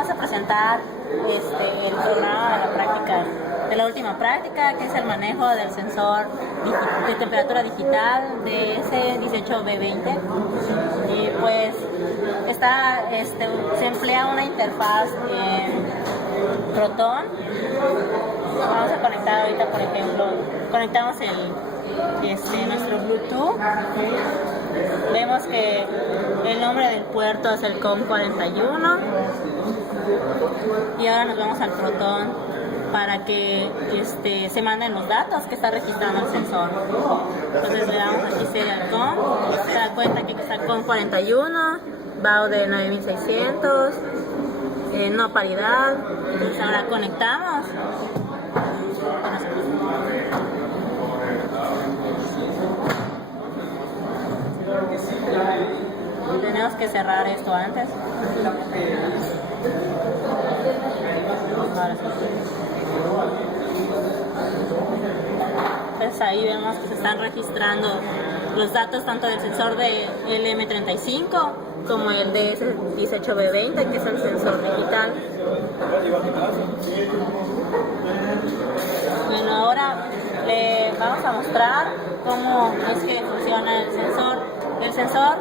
vamos a presentar el programa de la práctica, de la última práctica, que es el manejo del sensor de temperatura digital DS18B20. Y pues se emplea una interfaz Proton. Vamos a conectar ahorita, por ejemplo, conectamos nuestro Bluetooth. Vemos que el nombre del puerto es el COM41 y ahora nos vamos al Proton para que se manden los datos que está registrando el sensor. Entonces le damos aquí serial COM, se da cuenta que está COM41, BAU de 9600, no paridad. Entonces ahora conectamos. Tenemos que cerrar esto antes. Pues ahí vemos que se están registrando los datos tanto del sensor de LM35 como el DS18B20, que es el sensor digital. Bueno, ahora le vamos a mostrar cómo es que funciona el sensor. El sensor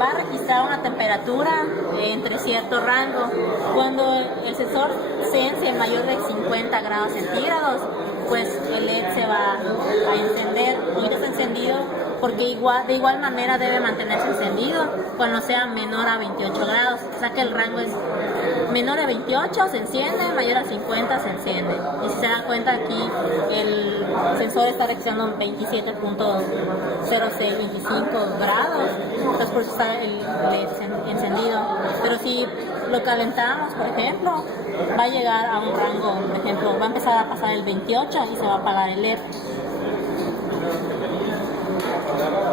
va a registrar una temperatura entre cierto rango. Cuando el sensor sense mayor de 50 grados centígrados, pues el LED se va a encender. Ahorita está encendido porque de igual manera debe mantenerse encendido cuando sea menor a 28 grados. O sea que el rango es menor a 28 se enciende, mayor a 50 se enciende. Y si se dan cuenta, aquí el sensor está registrando 27.0625 grados, entonces por eso está el LED encendido. Pero si lo calentamos, por ejemplo, va a llegar a un rango, por ejemplo, va a empezar a pasar el 28 y se va a apagar el LED.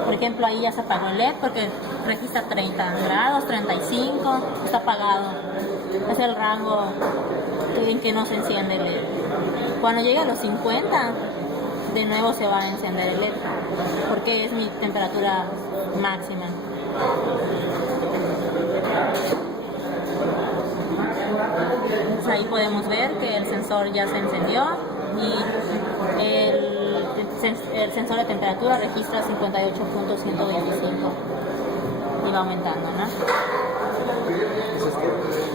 Por ejemplo, ahí ya se apagó el LED porque registra 30 grados, 35, está apagado. Es el rango en que no se enciende el LED. Cuando llegue a los 50, de nuevo se va a encender el LED, porque es mi temperatura máxima. Entonces ahí podemos ver que el sensor ya se encendió y el sensor de temperatura registra 58.125 y va aumentando, ¿no?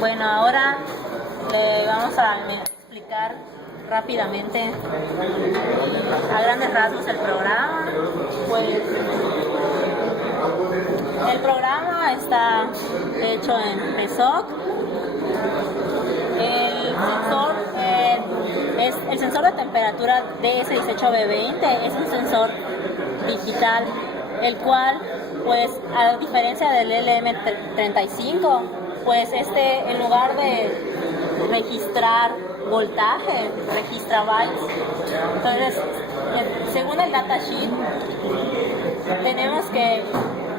Bueno, ahora le vamos a explicar rápidamente a grandes rasgos el programa. Pues el programa está hecho en PSOC. El sensor de temperatura DS18B20 es un sensor digital, el cual, pues, a diferencia del LM35, pues en lugar de registrar voltaje, registra bytes. Entonces, según el datasheet, tenemos que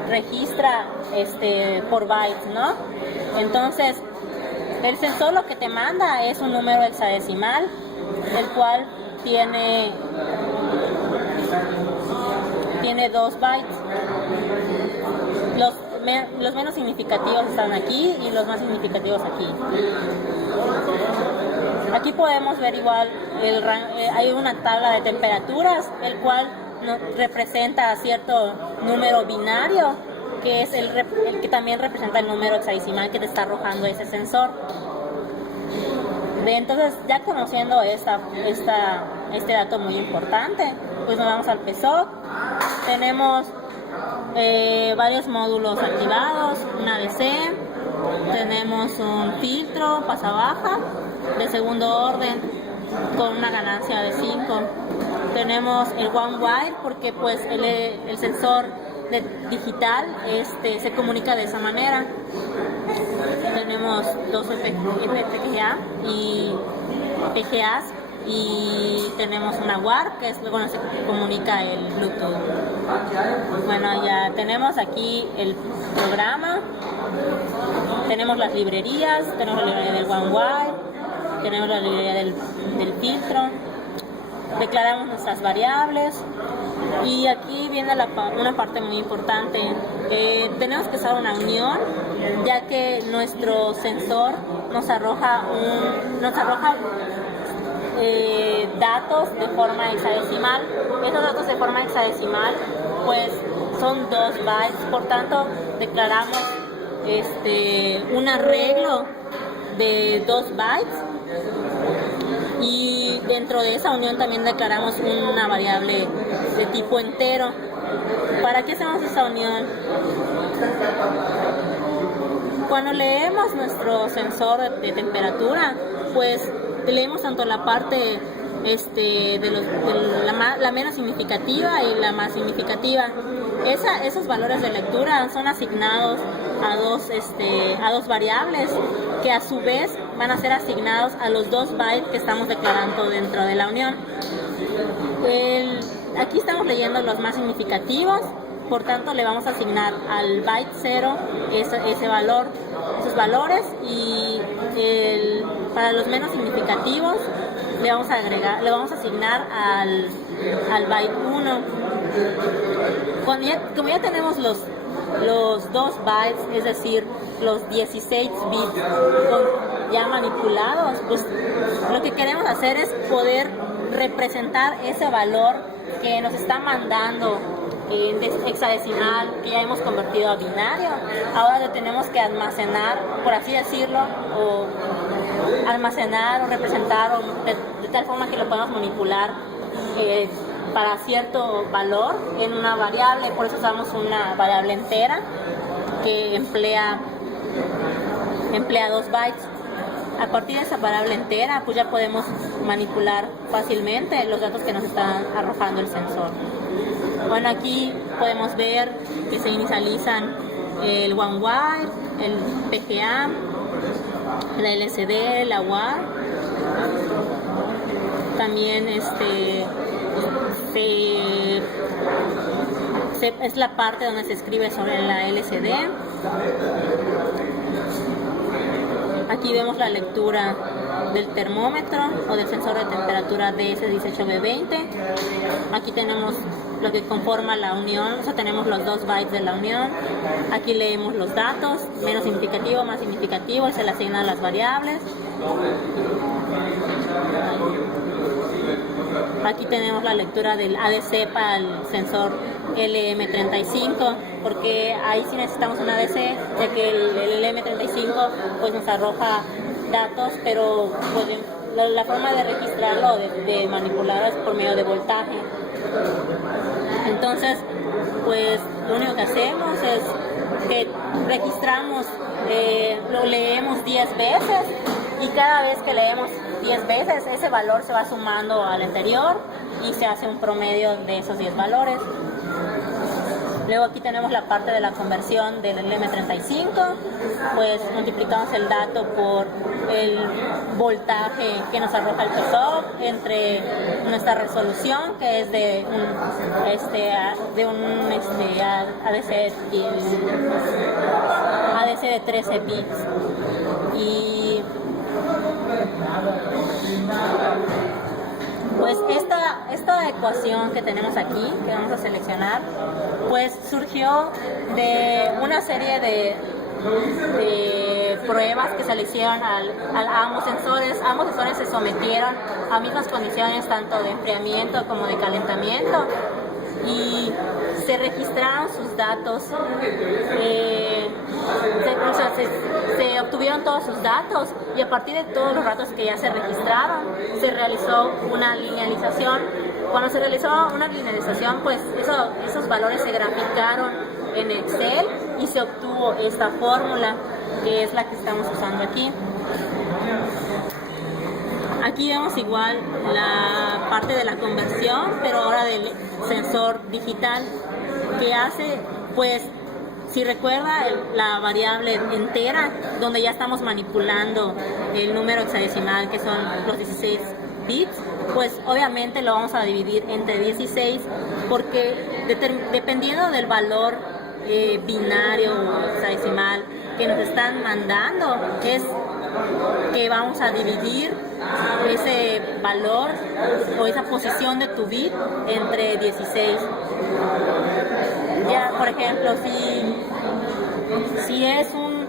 registra por bytes, ¿no? Entonces, el sensor lo que te manda es un número hexadecimal, el cual tiene 2 bytes. Los menos significativos están aquí y los más significativos aquí. Aquí podemos ver igual hay una tabla de temperaturas, el cual representa cierto número binario, que es el que también representa el número hexadecimal que te está arrojando ese sensor. Entonces, ya conociendo este dato muy importante, pues nos vamos al PSOC. Tenemos varios módulos activados, un ADC, tenemos un filtro pasa-baja de segundo orden con una ganancia de 5. Tenemos el one wire porque pues el sensor digital se comunica de esa manera. Tenemos 2 FPGA y PGAs y tenemos una WARP, que es luego donde se comunica el Bluetooth. Bueno, ya tenemos aquí el programa, tenemos las librerías, tenemos la librería del one wire, tenemos la librería del filtro, declaramos nuestras variables y aquí viene una parte muy importante. Tenemos que hacer una unión ya que nuestro sensor nos arroja datos de forma hexadecimal. Estos datos de forma hexadecimal pues son 2 bytes, por tanto declaramos un arreglo de 2 bytes, y dentro de esa unión también declaramos una variable de tipo entero. ¿Para qué hacemos esa unión? Cuando leemos nuestro sensor de temperatura, pues leemos tanto la parte la menos significativa y la más significativa. Esos valores de lectura son asignados a dos variables, que a su vez van a ser asignados a los 2 bytes que estamos declarando dentro de la unión. Aquí estamos leyendo los más significativos, por tanto le vamos a asignar al byte 0 esos valores, y para los menos significativos le vamos a asignar al byte 1. Como ya tenemos los 2 bytes, es decir, los 16 bits ya manipulados, pues lo que queremos hacer es poder representar ese valor que nos está mandando en hexadecimal, que ya hemos convertido a binario. Ahora lo tenemos que almacenar, por así decirlo, o representar de tal forma que lo podamos manipular para cierto valor en una variable. Por eso usamos una variable entera que emplea 2 bytes. A partir de esa variable entera, pues ya podemos manipular fácilmente los datos que nos está arrojando el sensor. Bueno, aquí podemos ver que se inicializan el one wire, el PGA, la LCD, la WAR. También es la parte donde se escribe sobre la LCD. Aquí vemos la lectura del termómetro o del sensor de temperatura DS18B20. Aquí tenemos lo que conforma la unión, o sea, tenemos los 2 bytes de la unión. Aquí leemos los datos, menos significativo, más significativo, y se le asignan las variables. Aquí tenemos la lectura del ADC para el sensor LM35, porque ahí sí necesitamos un ADC, ya que el LM35 pues nos arroja datos, pero pues la forma de registrarlo, de manipularlo, es por medio de voltaje. Entonces, pues lo único que hacemos es que registramos, lo leemos 10 veces, y cada vez que leemos 10 veces, ese valor se va sumando al anterior y se hace un promedio de esos 10 valores. Luego aquí tenemos la parte de la conversión del LM35, pues multiplicamos el dato por el voltaje que nos arroja el PSOC entre nuestra resolución, que es de un ADC de 13 bits. Y pues esta ecuación que tenemos aquí, que vamos a seleccionar, pues surgió de una serie de pruebas que se le hicieron a ambos sensores. Ambos sensores se sometieron a mismas condiciones, tanto de enfriamiento como de calentamiento, y se registraron sus datos, se obtuvieron todos sus datos, y a partir de todos los datos que ya se registraron, se realizó una linealización. Cuando se realizó una linealización, pues esos valores se graficaron en Excel y se obtuvo esta fórmula, que es la que estamos usando aquí. Aquí vemos igual la parte de la conversión, pero ahora del sensor digital, que hace, pues, si recuerda, la variable entera, donde ya estamos manipulando el número hexadecimal, que son los 16 bits, pues obviamente lo vamos a dividir entre 16, porque dependiendo del valor binario o hexadecimal que nos están mandando, es que vamos a dividir ese valor o esa posición de tu bit entre 16. Ya, por ejemplo, si es un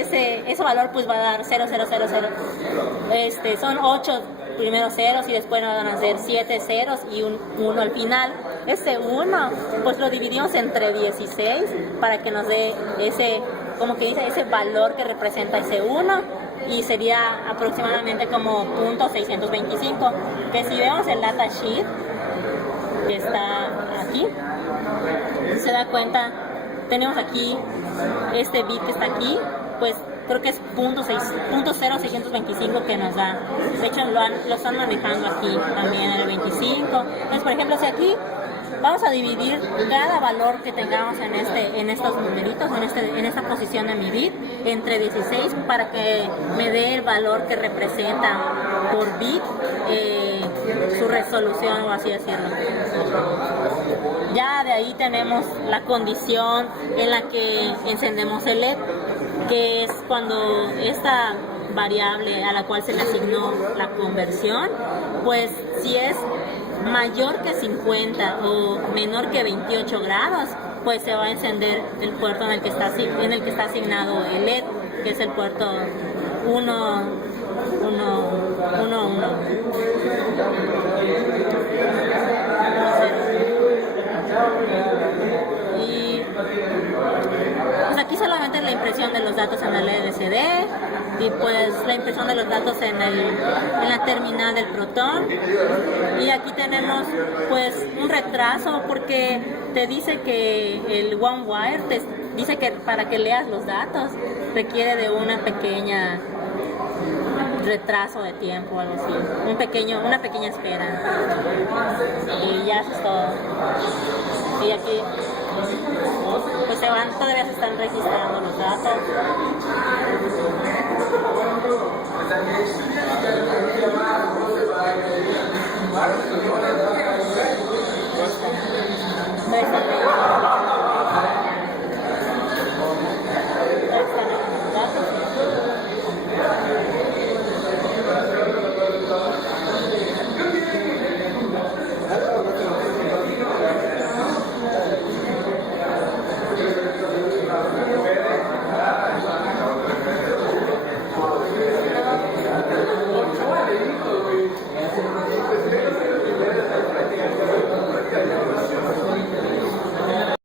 ese valor pues va a dar 0, 0, 0, 0. Son 8 primeros ceros y después van a ser 7 ceros y un 1 al final. Ese 1 pues lo dividimos entre 16 para que nos dé ese, como que dice, ese valor que representa ese 1, y sería aproximadamente como .625, que si vemos el datasheet que está aquí, se da cuenta, tenemos aquí este bit que está aquí, pues creo que es .0625 que nos da. De hecho lo están manejando aquí también en el 25. Entonces, por ejemplo, si aquí vamos a dividir cada valor que tengamos en estos numeritos, en esta posición de mi bit, entre 16 para que me dé el valor que representa por bit su resolución, o así decirlo. Ya de ahí tenemos la condición en la que encendemos el LED, que es cuando esta variable a la cual se le asignó la conversión, pues si es mayor que 50 o menor que 28 grados, pues se va a encender el puerto en el que está asignado el LED, que es el puerto 1, 1, 1, 1. Y pues aquí solamente la impresión de los datos en el LCD y pues la impresión de los datos en la terminal del Proton. Y aquí tenemos pues un retraso porque te dice que el OneWire te dice que para que leas los datos requiere de una pequeña retraso de tiempo o algo así, una pequeña espera, y ya eso es todo. Y aquí pues todavía se están registrando los datos.